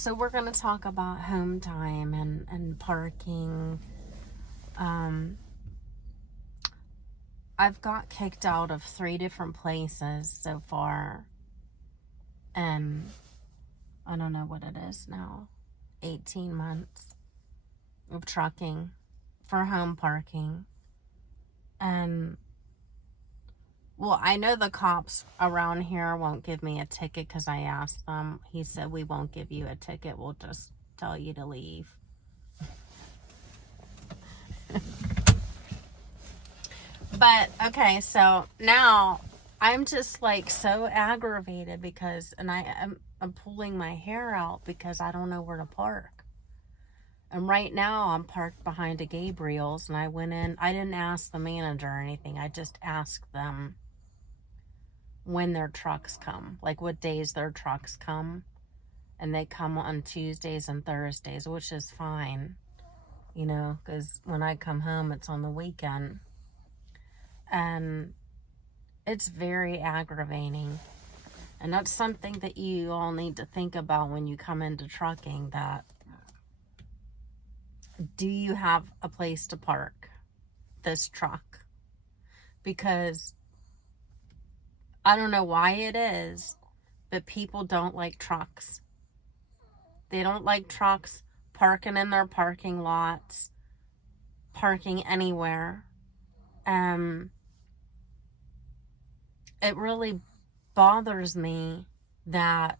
So we're going to talk about home time and parking. I've got kicked out of 3 different places so far. And I don't know what it is now. 18 months of trucking for home parking. And well, I know the cops around here won't give me a ticket because I asked them. He said, we won't give you a ticket. We'll just tell you to leave. But, okay, so now I'm just like so aggravated because, and I'm pulling my hair out because I don't know where to park. And right now I'm parked behind a Gabriel's, and I went in. I didn't ask the manager or anything. I just asked them when their trucks come, like what days their trucks come. And they come on Tuesdays and Thursdays, which is fine, you know, because when I come home, it's on the weekend. And it's very aggravating. And that's something that you all need to think about when you come into trucking, that do you have a place to park this truck? Because I don't know why it is, but people don't like trucks. They don't like trucks parking in their parking lots, parking anywhere. It really bothers me that,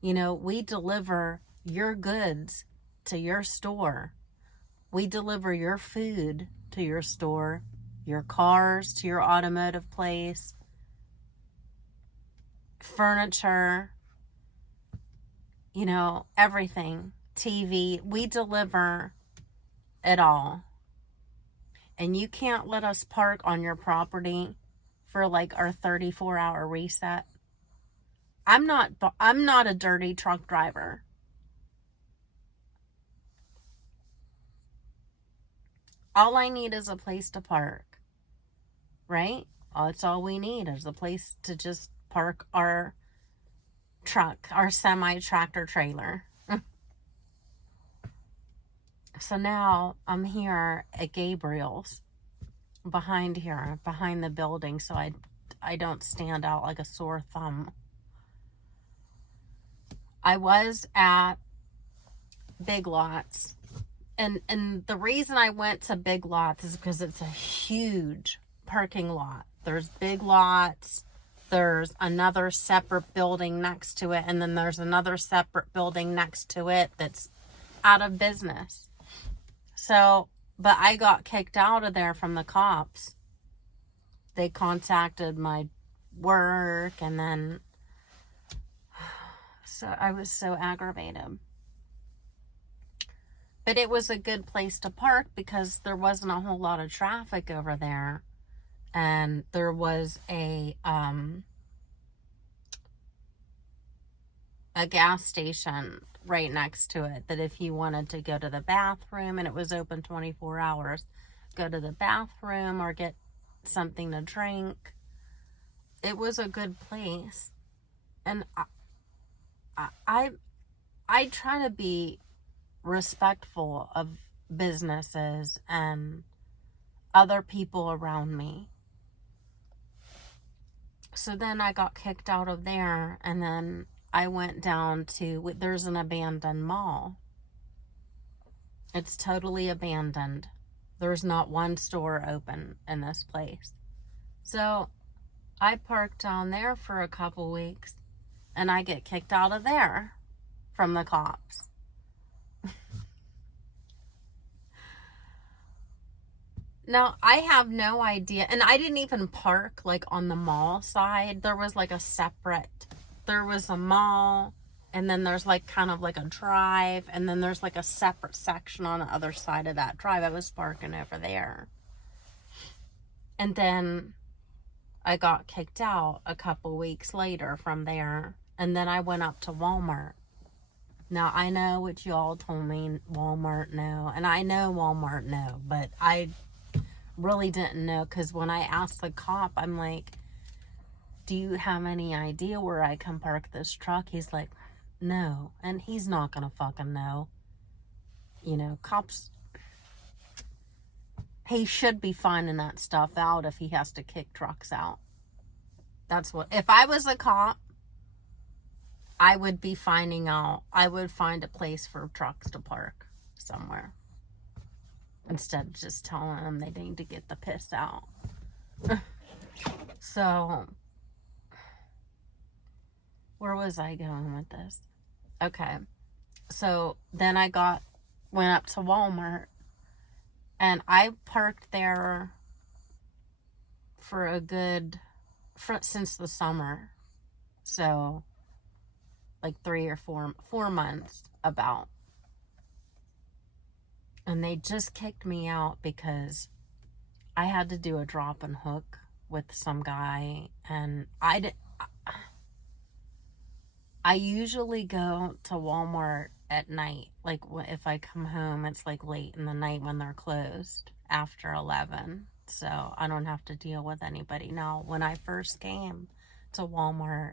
you know, we deliver your goods to your store. We deliver your food to your store, your cars to your automotive place, furniture, you know, everything, TV. We deliver it all. And you can't let us park on your property for like our 34-hour reset. I'm not a dirty truck driver. All I need is a place to park, right? That's all we need is a place to just park our truck, our semi-tractor trailer. So now I'm here at Gabriel's behind the building, so I don't stand out like a sore thumb. I was at Big Lots. And the reason I went to Big Lots is because it's a huge parking lot. There's Big Lots, there's another separate building next to it, and then there's another separate building next to it that's out of business. So, but I got kicked out of there from the cops. They contacted my work, and then, so I was so aggravated. But it was a good place to park because there wasn't a whole lot of traffic over there. And there was a gas station right next to it that if you wanted to go to the bathroom, and it was open 24 hours, go to the bathroom or get something to drink. It was a good place. And I try to be respectful of businesses and other people around me. So then I got kicked out of there, and then I went down to, there's an abandoned mall. It's totally abandoned. There's not one store open in this place. So I parked down there for a couple weeks, and I get kicked out of there from the cops. Now, I have no idea, and I didn't even park like on the mall side. There was like there was a mall, and then there's like kind of like a drive, and then there's like a separate section on the other side of that drive. I was parking over there. And then I got kicked out a couple weeks later from there, and then I went up to Walmart. Now, I know what y'all told me Walmart no, and I know Walmart no, but I really didn't know, because when I asked the cop, I'm like, do you have any idea where I can park this truck? He's like, know. And he's not gonna fucking know. You know, cops, he should be finding that stuff out if he has to kick trucks out. That's what, if I was a cop, I would be finding out, I would find a place for trucks to park somewhere. Instead of just telling them they need to get the piss out. So, where was I going with this? Okay. So, then I went up to Walmart, and I parked there for a good, since the summer. So, like 3 or 4 months about. And they just kicked me out because I had to do a drop and hook with some guy, and I usually go to Walmart at night. Like, if I come home, it's like late in the night when they're closed after 11. So I don't have to deal with anybody. Now, when I first came to Walmart,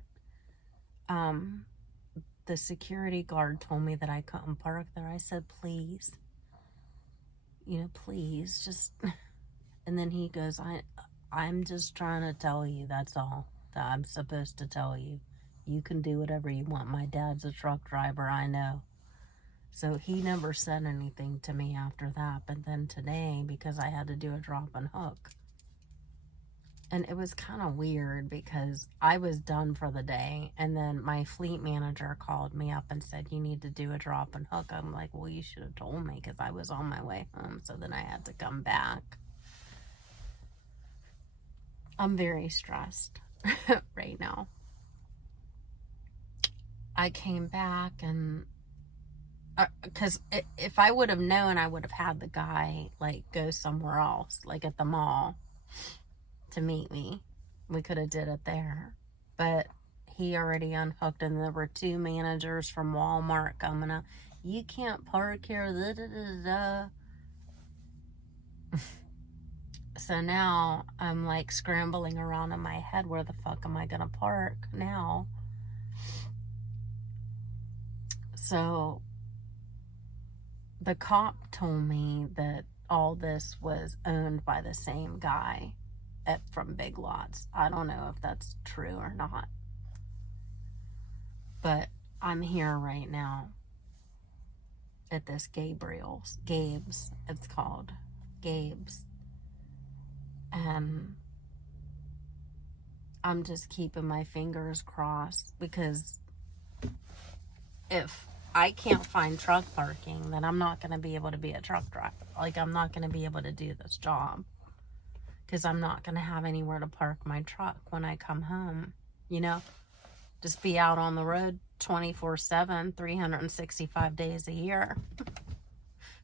the security guard told me that I couldn't park there. I said, please, please, just, and then he goes, I'm just trying to tell you, that's all that I'm supposed to tell you. You can do whatever you want. My dad's a truck driver, I know. So he never said anything to me after that. But then today, because I had to do a drop and hook, and it was kind of weird because I was done for the day, and then my fleet manager called me up and said, you need to do a drop and hook. I'm like, well, you should have told me, because I was on my way home. So then I had to come back. I'm very stressed right now. I came back, and because if I would have known, I would have had the guy like go somewhere else, like at the mall, to meet me. We could have did it there, but he already unhooked, and there were 2 managers from Walmart coming up. You can't park here. Da, da, da, da. So now I'm like scrambling around in my head. Where the fuck am I gonna park now? So the cop told me that all this was owned by the same guy from Big Lots. I don't know if that's true or not. But I'm here right now at this Gabe's, it's called. Gabe's. And I'm just keeping my fingers crossed, because if I can't find truck parking, then I'm not going to be able to be a truck driver. Like, I'm not going to be able to do this job, because I'm not going to have anywhere to park my truck when I come home. Just be out on the road 24/7, 365 days a year.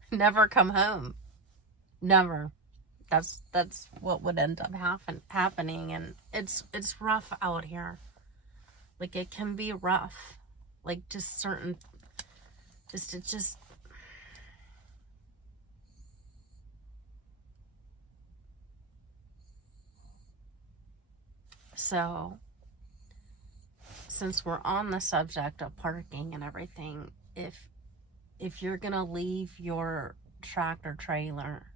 Never come home. Never. That's what would end up happening, and it's rough out here. Like, it can be rough. Like, just certain, just so, since we're on the subject of parking and everything, if you're gonna leave your tractor trailer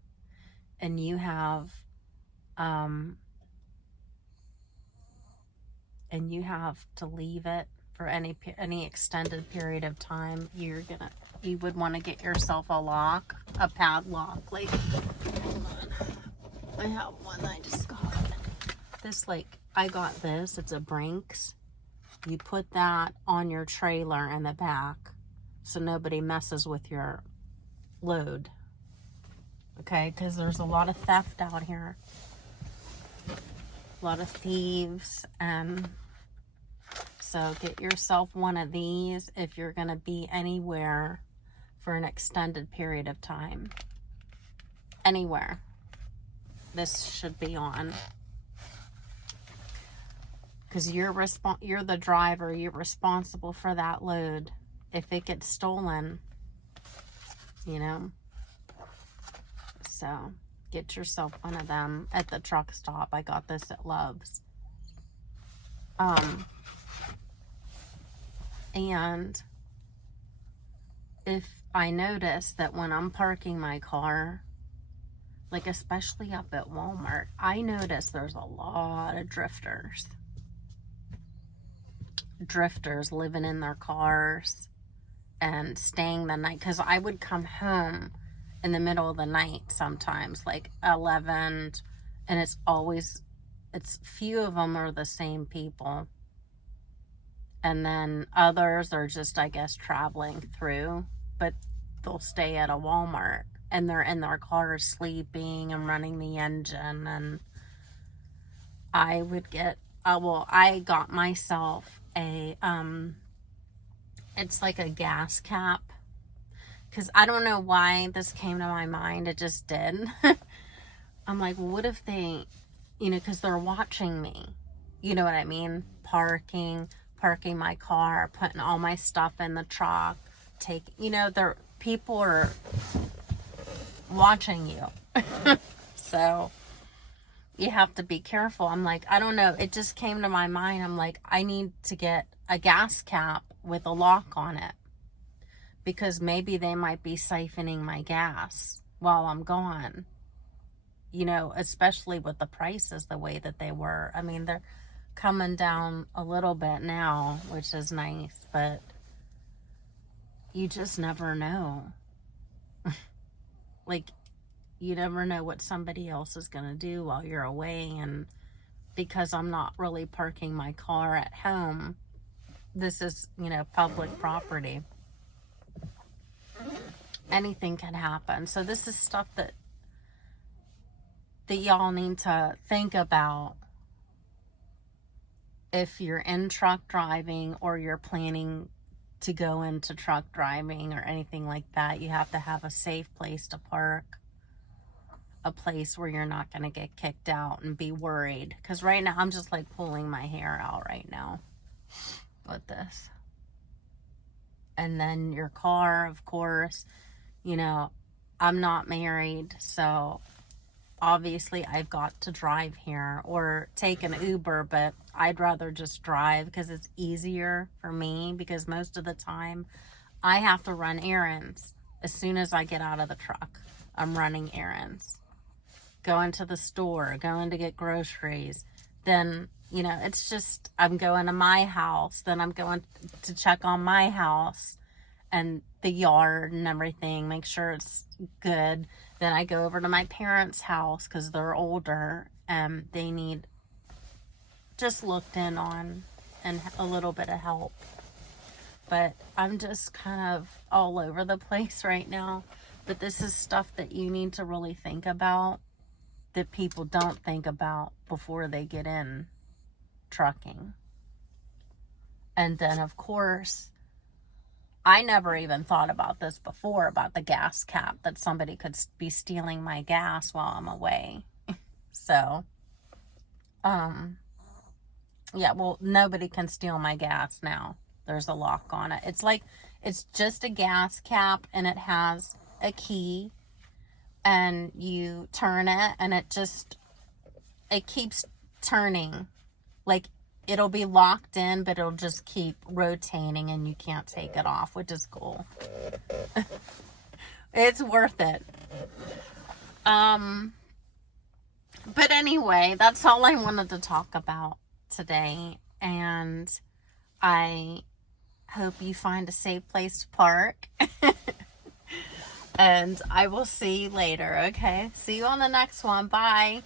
and you have to leave it for any extended period of time, you would want to get yourself a padlock. Like, hold on, I have one I just got. This, I got this. It's a Brinks. You put that on your trailer in the back, so nobody messes with your load. Okay, because there's a lot of theft out here. A lot of thieves, and so get yourself one of these if you're going to be anywhere for an extended period of time. Anywhere. This should be on. Because you're the driver. You're responsible for that load. If it gets stolen, So, get yourself one of them at the truck stop. I got this at Love's. And if I notice that when I'm parking my car, like especially up at Walmart, I notice there's a lot of drifters. Drifters living in their cars and staying the night. Because I would come home in the middle of the night sometimes, like 11, and it's few of them are the same people. And then others are just, I guess, traveling through, but they'll stay at a Walmart and they're in their cars sleeping and running the engine. And I would get, I got myself it's like a gas cap, because I don't know why this came to my mind. It just did. I'm like, what if they, because they're watching me, you know what I mean? Parking my car, putting all my stuff in the truck, people are watching you. So you have to be careful. I'm like, I don't know. It just came to my mind. I'm like, I need to get a gas cap with a lock on it, because maybe they might be siphoning my gas while I'm gone. Especially with the prices the way that they were. I mean, they're coming down a little bit now, which is nice, but you just never know. Like, you never know what somebody else is going to do while you're away. And because I'm not really parking my car at home, this is, public property. Anything can happen. So this is stuff that y'all need to think about if you're in truck driving or you're planning to go into truck driving or anything like that. You have to have a safe place to park, a place where you're not going to get kicked out and be worried. Because right now I'm just like pulling my hair out right now with this. And then your car, of course, I'm not married, so obviously I've got to drive here or take an Uber, but I'd rather just drive because it's easier for me, because most of the time I have to run errands. As soon as I get out of the truck, I'm running errands, going to the store, going to get groceries. Then, it's just, I'm going to my house, then I'm going to check on my house and the yard and everything, make sure it's good. Then I go over to my parents' house because they're older and they need just looked in on and a little bit of help. But I'm just kind of all over the place right now. But this is stuff that you need to really think about, that people don't think about before they get in trucking. And then, of course, I never even thought about this before, about the gas cap, that somebody could be stealing my gas while I'm away. So, yeah, well, nobody can steal my gas now. There's a lock on it. It's just a gas cap, and it has a key, and you turn it, and it keeps turning. Like, it'll be locked in, but it'll just keep rotating and you can't take it off, which is cool. It's worth it. But anyway, that's all I wanted to talk about today. And I hope you find a safe place to park. And I will see you later, okay? See you on the next one. Bye.